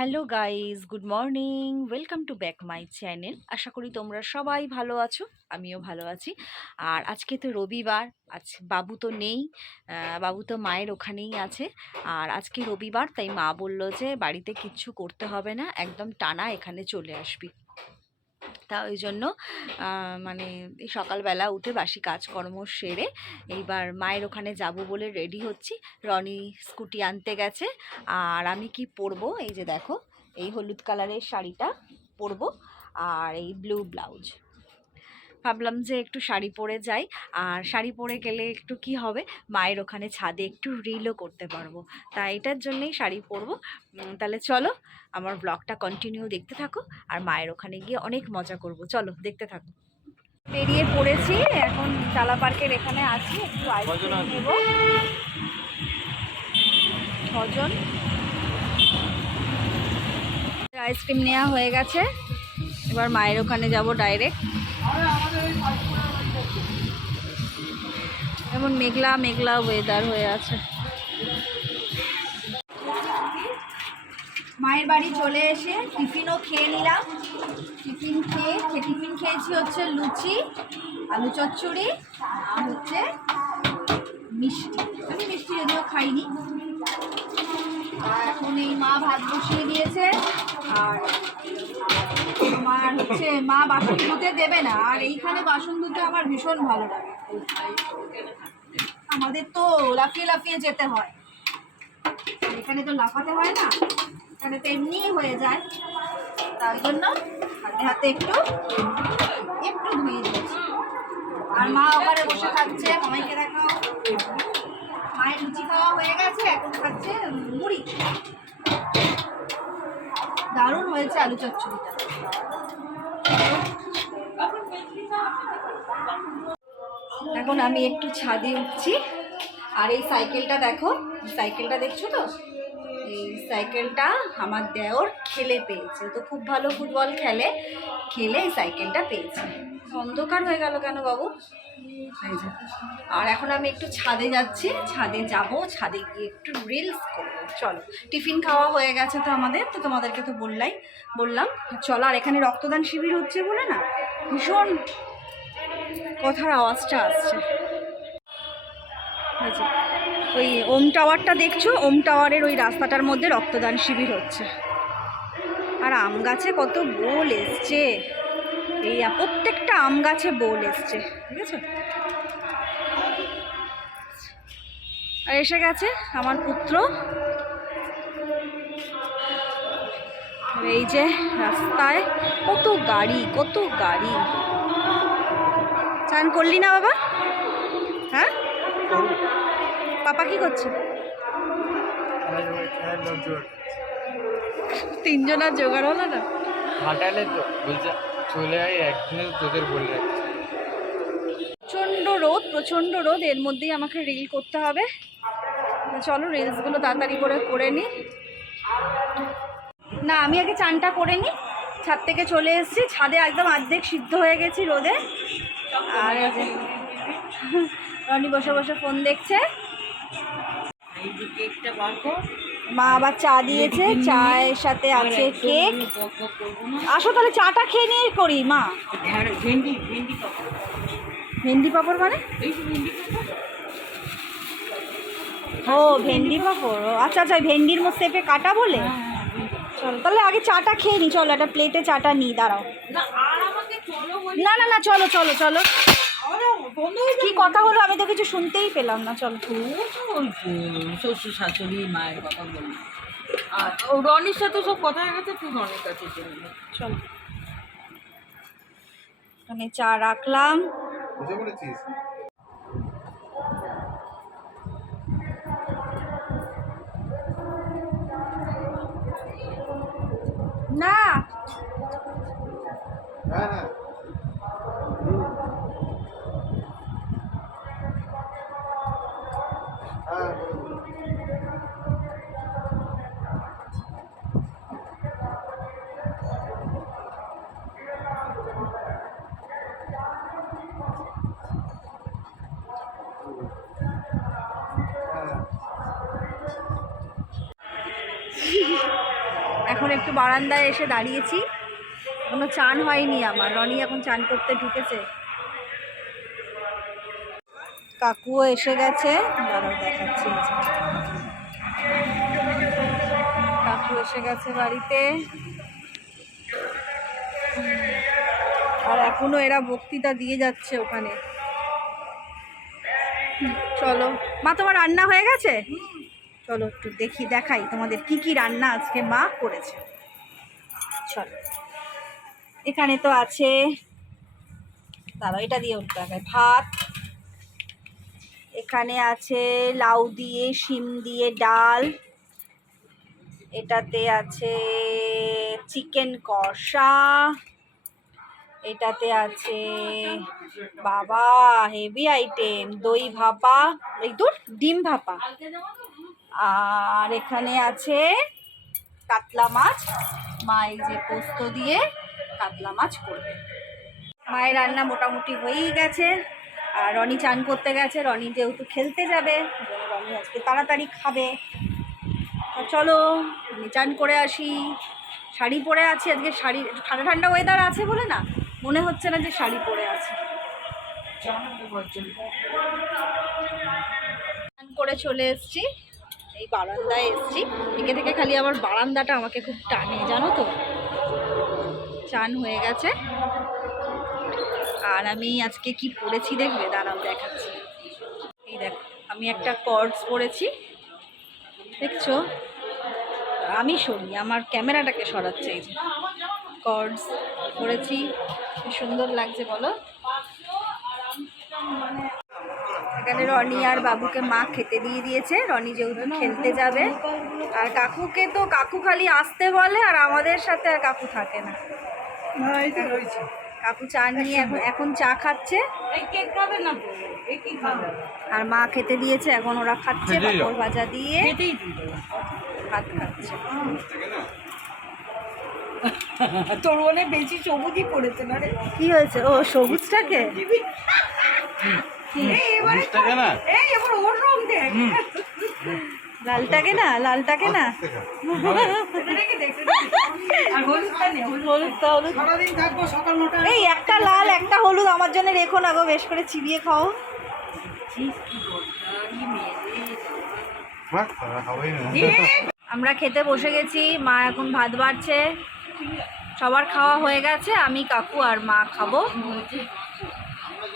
Hello guys good morning. Welcome to back my channel. আশা করি তোমরা সবাই ভালো আছো, আমিও ভালো আছি। আর আজকে তো রবিবার, আজ বাবু তো নেই বাবু তো মায়ের ওখানেই আছে। আর আজকে রবিবার, তাই মা বলল যে বাড়িতে কিচ্ছু করতে হবে না, একদম টানা এখানে চলে আসবি। তা ওই জন্য মানে সকালবেলা উঠে বাসি কাজকর্ম সেরে এইবার মায়ের ওখানে যাব বলে রেডি হচ্ছি। রনি স্কুটি আনতে গেছে। আর আমি কি পরবো? এই যে দেখো, এই হলুদ কালারের শাড়িটা পরবো। আর এই ব্লু ব্লাউজ। ভাবলাম যে একটু শাড়ি পরে যাই। আর শাড়ি পরে গেলে একটু কি হবে? মায়ের ওখানে ছাদে একটু রিলও করতে পারব। তা এটার জন্যই শাড়ি পরবো। তাহলে চলো আমার ব্লগটা কন্টিনিউ দেখতে থাকো। আর মায়ের ওখানে গিয়ে অনেক মজা করব। চলো দেখতে থাকো। বেরিয়ে পড়েছি। এখন চালা পার্কের এখানে আছি। একটু আইসক্রিম নেব। ছজন। আইসক্রিম নেওয়া হয়ে গেছে। এবার মায়ের ওখানে যাব ডাইরেক্ট এমন মেঘলা মেঘলা ওয়েদার হয়ে আছে। মায়ের বাড়ি চলে এসে টিফিনও খেয়ে নিলাম। টিফিন খেয়ে টিফিন খেয়েছি হচ্ছে লুচি, আলু চচ্চড়ি, আর হচ্ছে মিষ্টি। আমি মিষ্টি যদিও খাইনি। আর এখন এই মা ভাত বসিয়ে দিয়েছে। আর আমার হচ্ছে মা বাসন ধুতে দেবে না, আর এইখানে বাসন ধুতে আমার ভীষণ ভালো লাগে। আমাদের তো লাফিয়ে লাফিয়ে যেতে হয়। এখানে তো লাফাতে হয় না, এখানে তো এমনিই হয়ে যায়। তার জন্য হাতে হাতে একটু একটু ধুয়ে দিয়েছি। আর মা ওখানে বসে খাচ্ছে, মামাইকে দেখাও। মায়ের লুচি খাওয়া হয়ে গেছে, এখন খাচ্ছে মুড়ি। দারুণ হয়েছে আলু চচ্চড়িটা। এখন আমি একটু ছাদে উঠছি। আর এই সাইকেলটা দেখো সাইকেলটা দেখছ তো? এই সাইকেলটা আমার দেওর খেলে পেয়েছে। তো খুব ভালো ফুটবল খেলে খেলে এই সাইকেলটা পেয়েছে। অন্ধকার হয়ে গেল কেন বাবু? আর এখন আমি একটু ছাদে যাচ্ছি। ছাদে যাব, ছাদে গিয়ে একটু রিলস করব। চলো, টিফিন খাওয়া হয়ে গেছে তো আমাদের, তো তোমাদেরকে তো বললাই, বললাম, চলো, আর এখানে রক্তদান শিবির হচ্ছে বলে না, ভীষণ কথার আওয়াজটা আসছে। ওই ওম টাওয়ারটা দেখছ? ওম টাওয়ারের ওই রাস্তাটার মধ্যে রক্তদান শিবির হচ্ছে। আর আম গাছে কত বোল এসছে। এই প্রত্যেকটা আম গাছে বোল এসছে ঠিক আছে আর এসে গেছে আমার পুত্র। এই যে রাস্তায় কত গাড়ি কত গাড়ি। চান করলি না বাবা? হ্যাঁ? পাপা কি করছে? তিনজনের জোগাড় হলো না? হাঁটালে তো বলছে চলে আয় একদিনে তোদের বলে প্রচণ্ড রোদ প্রচণ্ড রোদ এর মধ্যেই আমাকে রিল করতে হবে। চলো রিলসগুলো তাড়াতাড়ি করে করে নিই না আমি আগে চানটা করে নিই ছাদ থেকে চলে এসেছি। ছাদে একদম অর্ধেক সিদ্ধ হয়ে গেছি রোদে। আর রনি বসে বসে ফোন দেখছে। মা আবার চা দিয়েছে। চায়ের সাথে আছে কেক আসো তাহলে চাটা খেয়ে নিয়ে করি মা। ভেন্ডি পাপড়। মানে? ও ভেন্ডি পাপড় ও আচ্ছা আচ্ছা ভেন্ডির মধ্যে পেঁপে কাটা বলে? চলো তাহলে আগে চাটা খেয়ে নি চলো একটা প্লেটে চাটা নিই দাঁড়াও। না না না চলো চলো চলো। কি কথা হলো? আমি তো কিছু শুনতেই পেলাম না চলো। শ্বশুর শাশুড়ি মায়ের কথা বললি। আর ও রনির সাথে সব কথা হয়ে গেছে তুই রনির কাছে চলো। এখানে চা রাখলাম। এখন একটু বারান্দায় এসে দাঁড়িয়েছি। কোনো চান হয়নি আমার। রনি এখন চান করতে ঢুকেছে। কাকুও এসে গেছে। দাঁড়াও দেখাচ্ছি। কাকু এসে গেছে বাড়িতে। আর এখনও এরা বক্তৃতা দিয়ে যাচ্ছে ওখানে। চলো। মা, তোমার রান্না হয়ে গেছে? চলো একটু দেখি, দেখাই তোমাদের কি কি রান্না আজকে মা করেছে। চলো। এখানে তো আছে, দাঁড়াও, এটা দিয়ে উঠতে হবে, ভাত। এখানে আছে লাউ দিয়ে, শিম দিয়ে ডাল। এটাতে আছে চিকেন কষা। এটাতে আছে বাবা হেভি আইটেম দই ভাপা, এই তোর ডিম ভাপা। আর এখানে আছে কাতলা মাছ, মা এই যে পোস্ত দিয়ে কাতলা মাছ করবে। মায়ের রান্না মোটামুটি হয়েই গেছে। আর রনি চান করতে গেছে। রনি যেহেতু খেলতে যাবে রনি আজকে তাড়াতাড়ি খাবে। চলো চান করে আসি। শাড়ি পরে আছি। আজকে শাড়ি, ঠান্ডা ঠান্ডা ওয়েদার আছে বলে না? মনে হচ্ছে না যে শাড়ি পরে আছে। চান করে চলে এসেছি। এই বারান্দায় এসেছি। থেকে থেকে খালি আমার বারান্দাটা আমাকে খুব টানে, জানো তো? চান হয়ে গেছে। আর আমি আজকে কি পরেছি দেখবে? দাঁড়াও, দেখাচ্ছি। এই দেখো, আমি একটা কর্ডস পরেছি দেখছ? আমি সরি, আমার ক্যামেরাটাকে সরাচ্ছে এই যে। কর্ডস পরেছি সুন্দর লাগছে বলো? এখানে রনি আর বাবুকে মা খেতে দিয়ে দিয়েছে। রনি যেহেতু খেলতে যাবে। আর কাকুকে তো কাকু খালি আসতে বলে, আর আমাদের সাথে আর কাকু থাকে না। কাকু চা নিয়ে এখন চা খাচ্ছে। আর মা খেতে দিয়েছে এখন ওরা খাচ্ছে। পাঁপড় ভাজা দিয়ে। ভাত খাচ্ছে। তোর মনে বেশি সবুজই পড়েছে না রে? কি হয়েছে? ও সবুজটাকে? লালটাকে না? লালটাকে না? এই একটা লাল একটা হলুদ আমার জন্য রেখো না গো বেশ করে চিবিয়ে খাও। আমরা খেতে বসে গেছি মা এখন ভাত বাড়ছে। সবার খাওয়া হয়ে গেছে আমি কাকু আর মা খাব।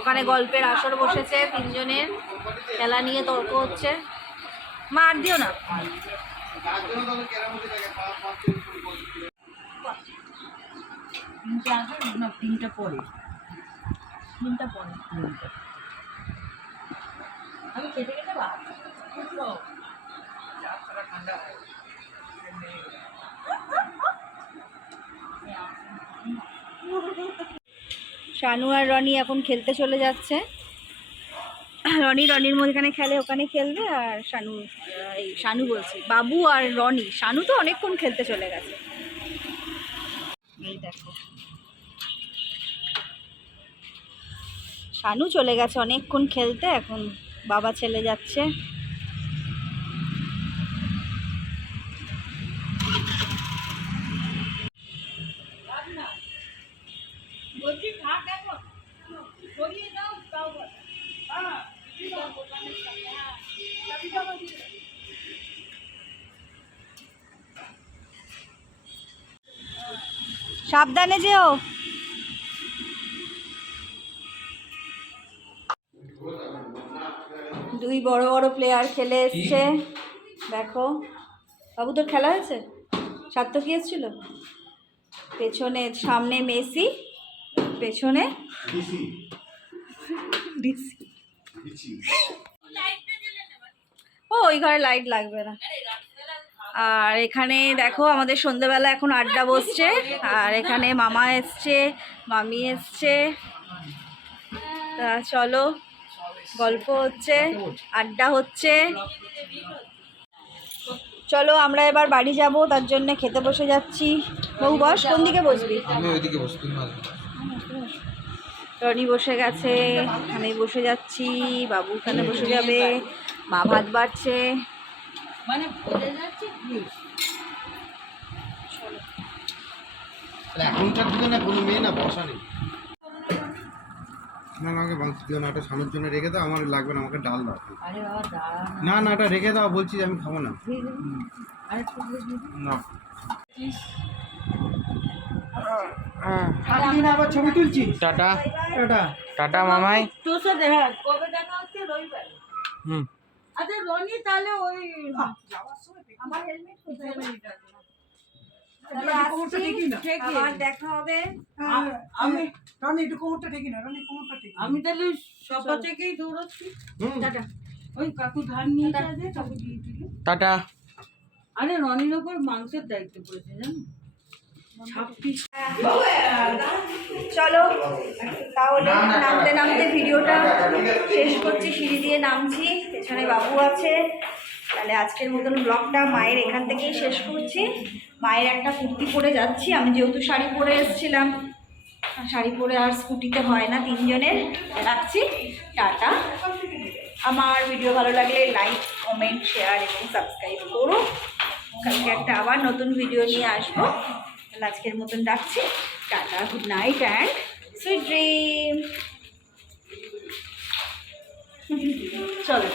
ওখানে গল্পের আসর বসেছে তিনজনের খেলা নিয়ে তর্ক হচ্ছে। মা আর দিও না। তিনটে আগে না পরে। তিনটা পরে। আমি খেতে খেতে শানু আর রনি এখন খেলতে চলে যাচ্ছে। রনি রনির মধ্যখানে খেলে, ওখানে খেলবে, আর শানু, এই শানু বলছি, বাবু আর রনি। শানু তো অনেকক্ষণ খেলতে চলে গেছে। এই দেখো। শানু চলে গেছে অনেকক্ষণ খেলতে এখন বাবা ছেলে যাচ্ছে। তাও হ্যাঁ সাবধানে যেও। বড় বড় প্লেয়ার খেলে এসছে। দেখো বাবু তোর খেলা হয়েছে? সার্থক কি এসছিল? পেছনে সামনে মেসি পেছনে ও ওই ঘরে লাইট লাগবে না। আর এখানে দেখো আমাদের সন্ধ্যেবেলা এখন আড্ডা বসছে। আর এখানে মামা এসছে মামি এসছে। তা চলো গল্প হচ্ছে আড্ডা হচ্ছে। চলো আমরা এবার বাড়ি যাব তার জন্য খেতে বসে যাচ্ছি। বউ বস কোন দিকে বসবি? রনি বসে গেছে আমি বসে যাচ্ছি বাবু ওখানে বসে যাবে মা ভাত বাড়ছে। মানে বোঝা যাচ্ছে কি তাহলে এখনকার যুগে না না না না আমাকে মাংস দিও না ওটা স্বামীর জন্য রেখে দাও আমার লাগবে না আমাকে ডাল দাও। আরে বাবা দাঁড়া না। না ওটা রেখে দাও বলছি যে আমি খাব না। আরে একটু দেখবি। না। টাটা। টাটা। মামাই। তোর সাথে হ্যাঁ কবে দেখা হচ্ছে? রবিবার। হুম। আচ্ছা রনি তাহলে ওই আমার হেলমেট কোথায়? দেখা হবে। আমি রানি একটু কোমরটা টেকি না রানি কোমরটা টেকি আমি তাহলে সকাল থেকেই দৌড়াচ্ছি। টাটা। ওই কাকু ধান নিয়ে আছে কাকু দিয়ে দিল। টাটা। আরে রনির ওপর মাংসের দায়িত্ব পড়েছে জানো? ছাব্বিশ চলো তাহলে নামতে নামতে ভিডিওটা শেষ করছি সিঁড়ি দিয়ে নামছি পেছনে বাবু আছে। তাহলে আজকের মতন ব্লগটা মায়ের এখান থেকেই শেষ করছি। মায়ের একটা কুর্তি পরে যাচ্ছি, আমি যেহেতু শাড়ি পরে এসেছিলাম। শাড়ি পরে আর স্কুটিতে হয় না তিনজনের রাখছি, টাটা। আমার ভিডিও ভালো লাগলে লাইক, কমেন্ট, শেয়ার এবং সাবস্ক্রাইব করো। কালকে একটা আবার নতুন ভিডিও নিয়ে আসব। তাহলে আজকের মতন রাখছি। Tata good night and sweet dream চলো।